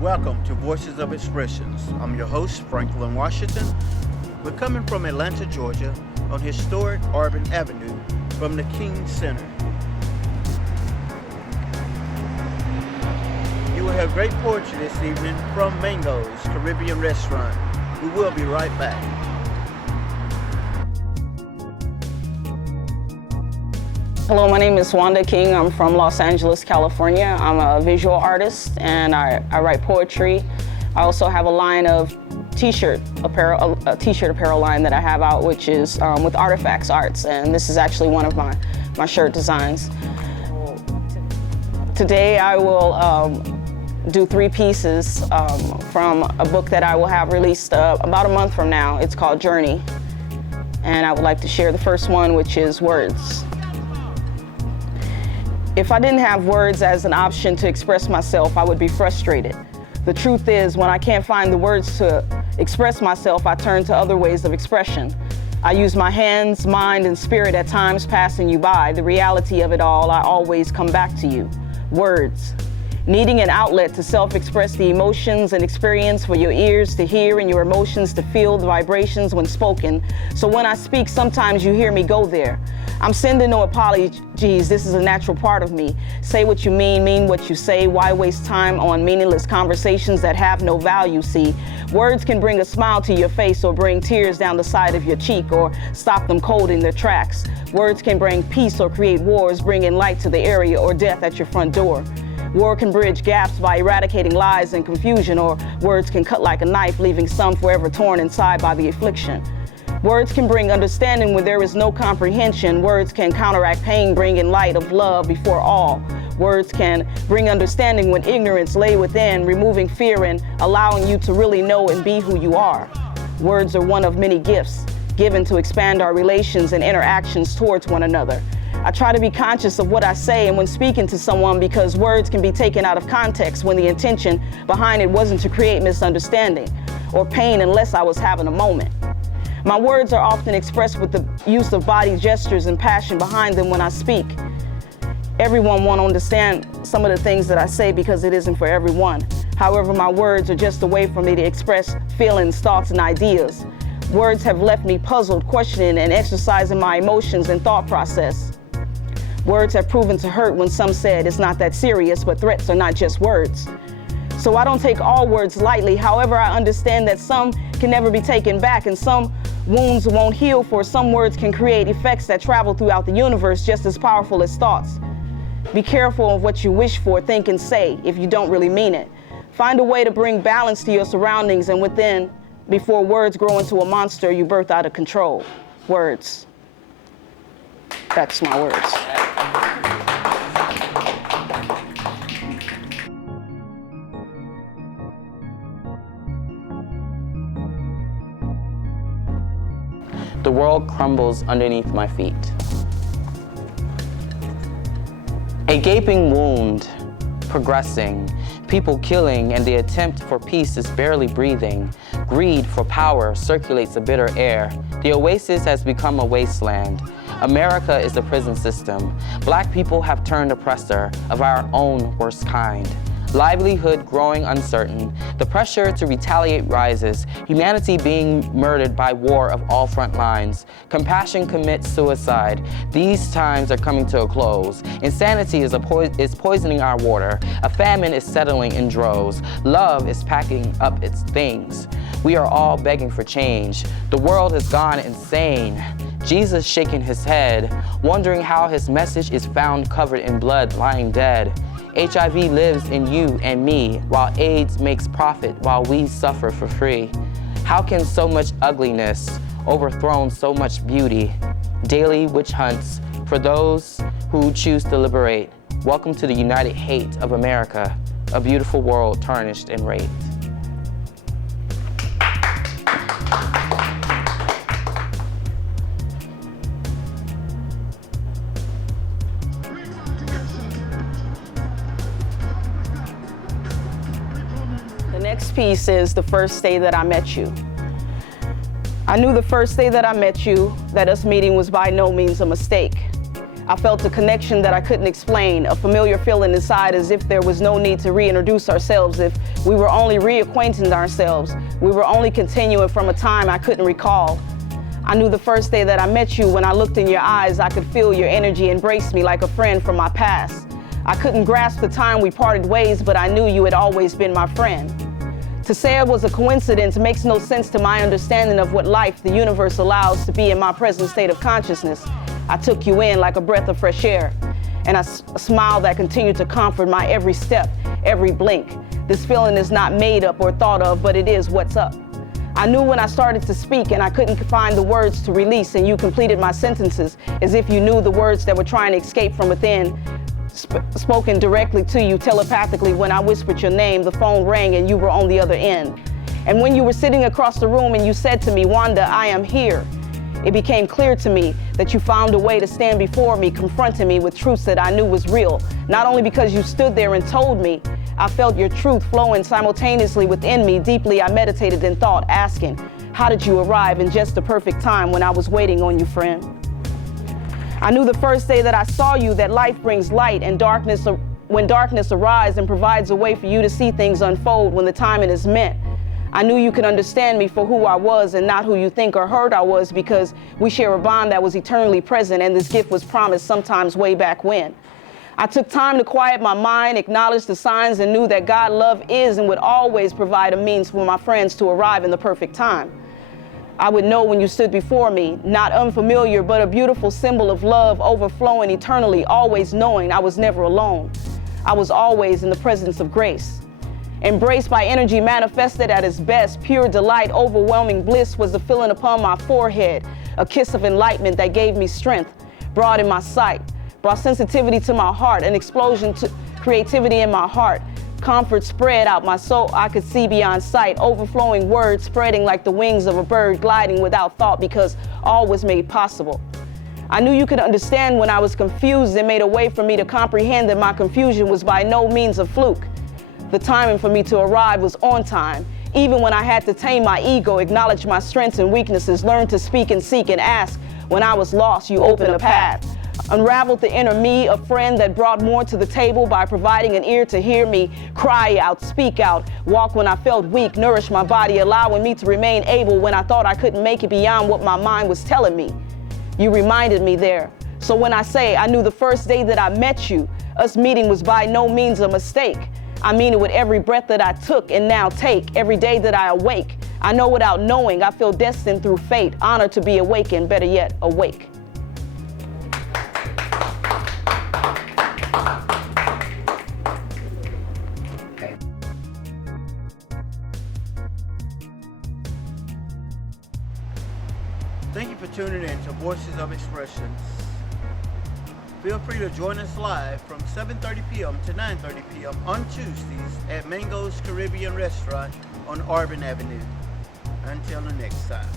Welcome to Voices of Expressions. I'm your host, Franklin Washington. We're coming from Atlanta, Georgia, on historic Auburn Avenue from the King Center. You will have great poetry this evening from Mango's Caribbean Restaurant. We will be right back. Hello, my name is Wanda King. I'm from Los Angeles, California. I'm a visual artist and I write poetry. I also have a line of t-shirt apparel line that I have out, which is with Artifacts Arts, and this is actually one of my shirt designs. Today I will do 3 pieces from a book that I will have released about a month from now. It's called Journey, and I would like to share the first one, which is Words. If I didn't have words as an option to express myself, I would be frustrated. The truth is, when I can't find the words to express myself, I turn to other ways of expression. I use my hands, mind, and spirit at times passing you by. The reality of it all, I always come back to you. Words. Needing an outlet to self-express the emotions and experience for your ears to hear and your emotions to feel the vibrations when spoken. So when I speak, sometimes you hear me go there. I'm sending no apologies, this is a natural part of me. Say what you mean what you say. Why waste time on meaningless conversations that have no value? See, words can bring a smile to your face or bring tears down the side of your cheek or stop them cold in their tracks. Words can bring peace or create wars, bringing light to the area or death at your front door. War can bridge gaps by eradicating lies and confusion, or words can cut like a knife, leaving some forever torn inside by the affliction. Words can bring understanding where there is no comprehension. Words can counteract pain, bringing light of love before all. Words can bring understanding when ignorance lay within, removing fear and allowing you to really know and be who you are. Words are one of many gifts given to expand our relations and interactions towards one another. I try to be conscious of what I say and when speaking to someone, because words can be taken out of context when the intention behind it wasn't to create misunderstanding or pain unless I was having a moment. My words are often expressed with the use of body gestures and passion behind them when I speak. Everyone won't understand some of the things that I say because it isn't for everyone. However, my words are just a way for me to express feelings, thoughts, and ideas. Words have left me puzzled, questioning, and exercising my emotions and thought process. Words have proven to hurt when some said it's not that serious, but threats are not just words. So I don't take all words lightly. However, I understand that some can never be taken back and some wounds won't heal, for some words can create effects that travel throughout the universe just as powerful as thoughts. Be careful of what you wish for, think, and say if you don't really mean it. Find a way to bring balance to your surroundings and within before words grow into a monster you birth out of control. Words. That's my words. The world crumbles underneath my feet. A gaping wound, progressing, people killing, and the attempt for peace is barely breathing. Greed for power circulates the bitter air. The oasis has become a wasteland. America is a prison system. Black people have turned oppressor of our own worst kind. Livelihood growing uncertain. The pressure to retaliate rises. Humanity being murdered by war of all front lines. Compassion commits suicide. These times are coming to a close. Insanity is poisoning our water. A famine is settling in droves. Love is packing up its things. We are all begging for change. The world has gone insane. Jesus shaking his head, wondering how his message is found covered in blood, lying dead. HIV lives in you and me, while AIDS makes profit while we suffer for free. How can so much ugliness overthrow so much beauty? Daily witch hunts for those who choose to liberate. Welcome to the united hate of America, a beautiful world tarnished and raped. The next piece is the first day that I met you. I knew the first day that I met you that us meeting was by no means a mistake. I felt a connection that I couldn't explain, a familiar feeling inside as if there was no need to reintroduce ourselves, if we were only reacquainting ourselves. We were only continuing from a time I couldn't recall. I knew the first day that I met you, when I looked in your eyes, I could feel your energy embrace me like a friend from my past. I couldn't grasp the time we parted ways, but I knew you had always been my friend. To say it was a coincidence makes no sense to my understanding of what life, the universe, allows to be in my present state of consciousness. I took you in like a breath of fresh air, and a smile that continued to comfort my every step, every blink. This feeling is not made up or thought of, but it is what's up. I knew when I started to speak and I couldn't find the words to release, and you completed my sentences as if you knew the words that were trying to escape from within, spoken directly to you telepathically. When I whispered your name, the phone rang and you were on the other end. And when you were sitting across the room and you said to me, "Wanda, I am here," it became clear to me that you found a way to stand before me, confronting me with truths that I knew was real. Not only because you stood there and told me, I felt your truth flowing simultaneously within me. Deeply, I meditated and thought, asking, how did you arrive in just the perfect time when I was waiting on you, friend? I knew the first day that I saw you that life brings light, and when darkness arises and provides a way for you to see things unfold when the timing is meant. I knew you could understand me for who I was and not who you think or heard I was, because we share a bond that was eternally present, and this gift was promised sometimes way back when. I took time to quiet my mind, acknowledge the signs, and knew that God love is and would always provide a means for my friends to arrive in the perfect time. I would know when you stood before me, not unfamiliar, but a beautiful symbol of love overflowing eternally, always knowing I was never alone. I was always in the presence of grace. Embraced by energy manifested at its best, pure delight, overwhelming bliss was the feeling upon my forehead, a kiss of enlightenment that gave me strength, broadened my sight, brought sensitivity to my heart, an explosion to creativity in my heart. Comfort spread out my soul, I could see beyond sight, overflowing words spreading like the wings of a bird, gliding without thought because all was made possible. I knew you could understand when I was confused, and made a way for me to comprehend that my confusion was by no means a fluke. The timing for me to arrive was on time. Even when I had to tame my ego, acknowledge my strengths and weaknesses, learn to speak and seek and ask. When I was lost, you opened a path. Unraveled the inner me, a friend that brought more to the table by providing an ear to hear me cry out, speak out, walk when I felt weak, nourish my body, allowing me to remain able when I thought I couldn't make it beyond what my mind was telling me. You reminded me there. So when I say I knew the first day that I met you, us meeting was by no means a mistake. I mean it with every breath that I took and now take, every day that I awake. I know without knowing, I feel destined through fate, honored to be awakened, better yet, awake. Thank you for tuning in to Voices of Expressions. Feel free to join us live from 7:30 p.m. to 9:30 p.m. on Tuesdays at Mango's Caribbean Restaurant on Auburn Avenue. Until the next time.